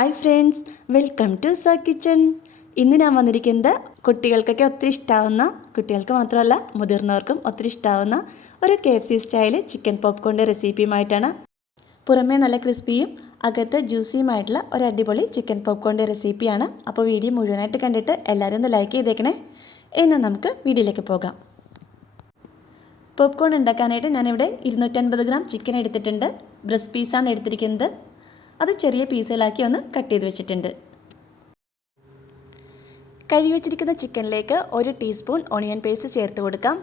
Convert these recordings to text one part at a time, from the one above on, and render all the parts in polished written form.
Hi friends, welcome to സ kitchen. ഇന്ന് ഞാൻ വന്നിരിക്കുന്നത് കുട്ടികൾക്കൊക്കെ ഒത്തിരി ഇഷ്ടമാവുന്ന, കുട്ടികൾക്ക് മാത്രമല്ല മുതിർന്നവർക്കും ഒത്തിരി ഇഷ്ടമാവുന്ന ഒരു KFC സ്റ്റൈൽ ചിക്കൻ പോപ്കോണിൻ്റെ റെസിപ്പിയുമായിട്ടാണ്. പുറമേ നല്ല ക്രിസ്പിയും അകത്ത് ജ്യൂസിയുമായിട്ടുള്ള ഒരു അടിപൊളി ചിക്കൻ പോപ്കോണിൻ്റെ റെസിപ്പിയാണ്. അപ്പോൾ വീഡിയോ മുഴുവനായിട്ട് കണ്ടിട്ട് എല്ലാവരും ഒന്ന് ലൈക്ക് ചെയ്തേക്കണേ. എന്നാൽ നമുക്ക് വീഡിയോയിലേക്ക് പോകാം. പോപ്കോൺ ഉണ്ടാക്കാനായിട്ട് ഞാനിവിടെ 250 ഗ്രാം ചിക്കൻ എടുത്തിട്ടുണ്ട്. ബ്രസ്റ്റ് പീസാണ് എടുത്തിരിക്കുന്നത്. അത് ചെറിയ പീസുകളാക്കി ഒന്ന് കട്ട് ചെയ്ത് വെച്ചിട്ടുണ്ട്. കഴുകി വെച്ചിരിക്കുന്ന ചിക്കനിലേക്ക് 1 ടീസ്പൂൺ ഓണിയൻ പേസ്റ്റ് ചേർത്ത് കൊടുക്കാം.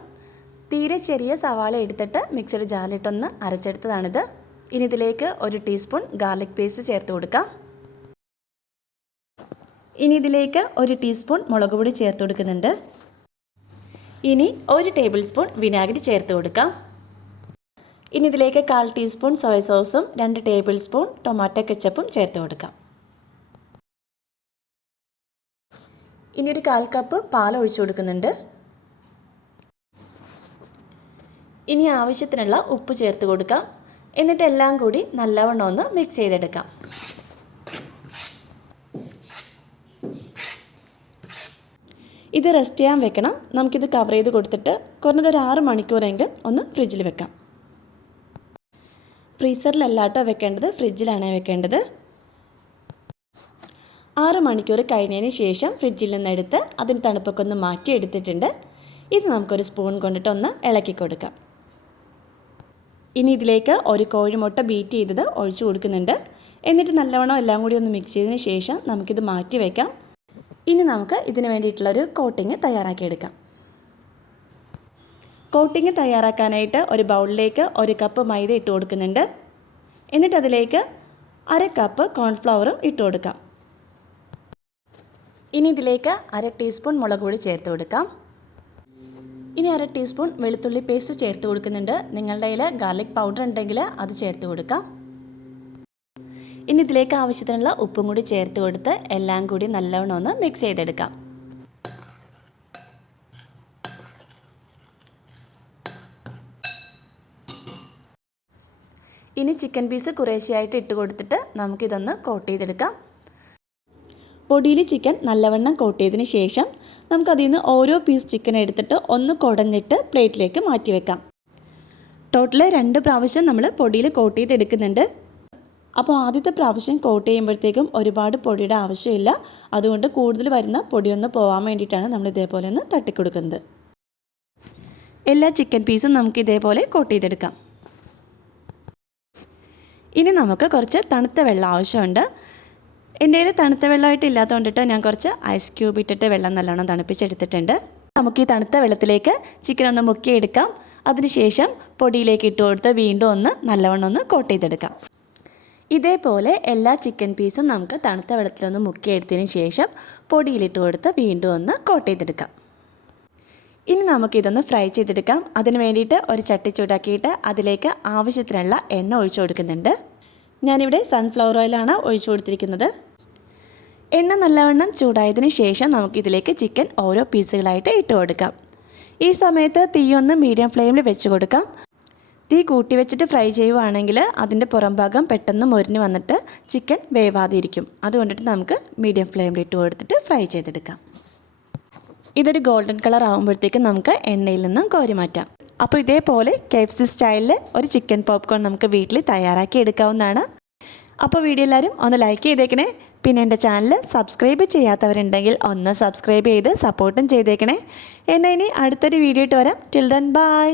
തീരെ ചെറിയ സവാള എടുത്തിട്ട് മിക്സഡ് ജാറിലിട്ടൊന്ന് അരച്ചെടുത്തതാണിത്. ഇനി ഇതിലേക്ക് 1 ടീസ്പൂൺ ഗാർലിക് പേസ്റ്റ് ചേർത്ത് കൊടുക്കാം. ഇനി ഇതിലേക്ക് 1 ടീസ്പൂൺ മുളക് പൊടി ചേർത്ത് കൊടുക്കുന്നുണ്ട്. ഇനി 1 ടേബിൾ സ്പൂൺ വിനാഗിരി ചേർത്ത് കൊടുക്കാം. ഇനി ഇതിലേക്ക് 1/4 ടീസ്പൂൺ സോയ സോസും 2 ടേബിൾ സ്പൂൺ ടൊമാറ്റോ കെച്ചപ്പും ചേർത്ത് കൊടുക്കാം. ഇനി ഒരു 1/4 കപ്പ് പാൽ ഒഴിച്ചു കൊടുക്കുന്നുണ്ട്. ഇനി ആവശ്യത്തിനുള്ള ഉപ്പ് ചേർത്ത് കൊടുക്കാം. എന്നിട്ട് എല്ലാം കൂടി നല്ലവണ്ണം ഒന്ന് മിക്സ് ചെയ്തെടുക്കാം. ഇത് റെസ്റ്റ് ചെയ്യാൻ വെക്കണം. നമുക്കിത് കവർ ചെയ്ത് കൊടുത്തിട്ട് കുറഞ്ഞത് ഒരു 6 മണിക്കൂറെങ്കിലും ഒന്ന് ഫ്രിഡ്ജിൽ വെക്കാം. ഫ്രീസറിലല്ലാട്ടോ വെക്കേണ്ടത്, ഫ്രിഡ്ജിലാണ് വെക്കേണ്ടത്. 6 മണിക്കൂർ കഴിഞ്ഞതിന് ശേഷം ഫ്രിഡ്ജിൽ നിന്നെടുത്ത് അതിന് തണുപ്പൊക്കെ ഒന്ന് മാറ്റി എടുത്തിട്ടുണ്ട്. ഇത് നമുക്കൊരു സ്പൂൺ കൊണ്ടിട്ട് ഒന്ന് ഇളക്കി കൊടുക്കാം. ഇനി ഇതിലേക്ക് ഒരു കോഴിമുട്ട ബീറ്റ് ചെയ്തത് ഒഴിച്ചു കൊടുക്കുന്നുണ്ട്. എന്നിട്ട് നല്ലവണ്ണം എല്ലാം കൂടി ഒന്ന് മിക്സ് ചെയ്തതിന് ശേഷം നമുക്കിത് മാറ്റി വയ്ക്കാം. ഇനി നമുക്ക് ഇതിന് വേണ്ടിയിട്ടുള്ളൊരു കോട്ടിങ് തയ്യാറാക്കിയെടുക്കാം. കോട്ടിങ് തയ്യാറാക്കാനായിട്ട് ഒരു ബൗളിലേക്ക് 1 കപ്പ് മൈദ ഇട്ട് കൊടുക്കുന്നുണ്ട്. എന്നിട്ട് അതിലേക്ക് 1/2 കപ്പ് കോൺഫ്ലവറും ഇട്ട് കൊടുക്കാം. ഇനി ഇതിലേക്ക് 1/2 ടീസ്പൂൺ മുളക് പൊടി ചേർത്ത് കൊടുക്കാം. ഇനി 1/2 ടീസ്പൂൺ വെളുത്തുള്ളി പേസ്റ്റ് ചേർത്ത് കൊടുക്കുന്നുണ്ട്. നിങ്ങളുടെ കയ്യിൽ ഗാർലിക് പൗഡർ ഉണ്ടെങ്കിൽ അത് ചേർത്ത് കൊടുക്കാം. ഇനി ഇതിലേക്ക് ആവശ്യത്തിനുള്ള ഉപ്പും കൂടി ചേർത്ത് കൊടുത്ത് എല്ലാം കൂടി നല്ലവണ്ണം ഒന്ന് മിക്സ് ചെയ്തെടുക്കാം. ഇനി ചിക്കൻ പീസ് കുറേശ്ശെയായിട്ട് ഇട്ട് കൊടുത്തിട്ട് നമുക്കിതൊന്ന് കോട്ട് ചെയ്തെടുക്കാം. പൊടിയിൽ ചിക്കൻ നല്ലവണ്ണം കോട്ട് ചെയ്തതിന് ശേഷം നമുക്കതിൽ നിന്ന് ഓരോ പീസ് ചിക്കൻ എടുത്തിട്ട് ഒന്ന് കുടഞ്ഞിട്ട് പ്ലേറ്റിലേക്ക് മാറ്റി വെക്കാം. ടോട്ടൽ 2 പ്രാവശ്യം നമ്മൾ പൊടിയിൽ കോട്ട് ചെയ്തെടുക്കുന്നുണ്ട്. അപ്പോൾ ആദ്യത്തെ പ്രാവശ്യം കോട്ട് ചെയ്യുമ്പോഴത്തേക്കും ഒരുപാട് പൊടിയുടെ ആവശ്യമില്ല. അതുകൊണ്ട് കൂടുതൽ വരുന്ന പൊടിയൊന്ന് പോകാൻ വേണ്ടിയിട്ടാണ് നമ്മൾ ഇതേപോലെ ഒന്ന് തട്ടിക്കൊടുക്കുന്നത്. എല്ലാ ചിക്കൻ പീസും നമുക്ക് ഇതേപോലെ കോട്ട് ചെയ്തെടുക്കാം. ഇനി നമുക്ക് കുറച്ച് തണുത്ത വെള്ളം ആവശ്യമുണ്ട്. എൻ്റെ കയ്യിൽ തണുത്ത വെള്ളമായിട്ട് ഇല്ലാത്തതുകൊണ്ടിട്ട് ഞാൻ കുറച്ച് ഐസ് ക്യൂബ് ഇട്ടിട്ട് വെള്ളം നല്ലോണം തണുപ്പിച്ചെടുത്തിട്ടുണ്ട്. നമുക്ക് ഈ തണുത്ത വെള്ളത്തിലേക്ക് ചിക്കൻ ഒന്ന് മുക്കിയെടുക്കാം. അതിനുശേഷം പൊടിയിലേക്ക് ഇട്ട് കൊടുത്ത് വീണ്ടും ഒന്ന് നല്ലവണ്ണം ഒന്ന് കോട്ട് ചെയ്തെടുക്കാം. ഇതേപോലെ എല്ലാ ചിക്കൻ പീസും നമുക്ക് തണുത്ത വെള്ളത്തിലൊന്ന് മുക്കിയെടുത്തതിന് ശേഷം പൊടിയിലിട്ട് കൊടുത്ത് വീണ്ടും ഒന്ന് കോട്ട് ചെയ്തെടുക്കാം. ഇനി നമുക്കിതൊന്ന് ഫ്രൈ ചെയ്തെടുക്കാം. അതിന് വേണ്ടിയിട്ട് ഒരു ചട്ടി ചൂടാക്കിയിട്ട് അതിലേക്ക് ആവശ്യത്തിനുള്ള എണ്ണ ഒഴിച്ചു കൊടുക്കുന്നുണ്ട്. ഞാനിവിടെ സൺഫ്ലവർ ഓയിലാണ് ഒഴിച്ചു കൊടുത്തിരിക്കുന്നത്. എണ്ണ നല്ലവണ്ണം ചൂടായതിന് ശേഷം നമുക്കിതിലേക്ക് ചിക്കൻ ഓരോ പീസുകളായിട്ട് ഇട്ട് കൊടുക്കാം. ഈ സമയത്ത് തീയൊന്ന് മീഡിയം ഫ്ലെയിമിൽ വെച്ച് കൊടുക്കാം. തീ കൂട്ടി വെച്ചിട്ട് ഫ്രൈ ചെയ്യുവാണെങ്കിൽ അതിൻ്റെ പുറം ഭാഗം പെട്ടെന്ന് മൊരിഞ്ഞ് വന്നിട്ട് ചിക്കൻ വേവാതിരിക്കും. അതുകൊണ്ടിട്ട് നമുക്ക് മീഡിയം ഫ്ലെയിമിൽ ഇട്ട് കൊടുത്തിട്ട് ഫ്രൈ ചെയ്തെടുക്കാം. ഇതൊരു ഗോൾഡൻ കളർ ആകുമ്പോഴത്തേക്കും നമുക്ക് എണ്ണയിൽ നിന്നും കോരി മാറ്റാം. അപ്പോൾ ഇതേപോലെ KFC സ്റ്റൈലിൽ ഒരു ചിക്കൻ പോപ്കോൺ നമുക്ക് വീട്ടിൽ തയ്യാറാക്കി എടുക്കാവുന്നതാണ്. അപ്പോൾ വീഡിയോ എല്ലാവരും ഒന്ന് ലൈക്ക് ചെയ്തേക്കണേ. പിന്നെ എൻ്റെ ചാനൽ സബ്സ്ക്രൈബ് ചെയ്യാത്തവരുണ്ടെങ്കിൽ ഒന്ന് സബ്സ്ക്രൈബ് ചെയ്ത് സപ്പോർട്ടും ചെയ്തേക്കണേ. എന്നാൽ ഇനി അടുത്തൊരു വീഡിയോ ഇട്ട് വരാം. Till then bye.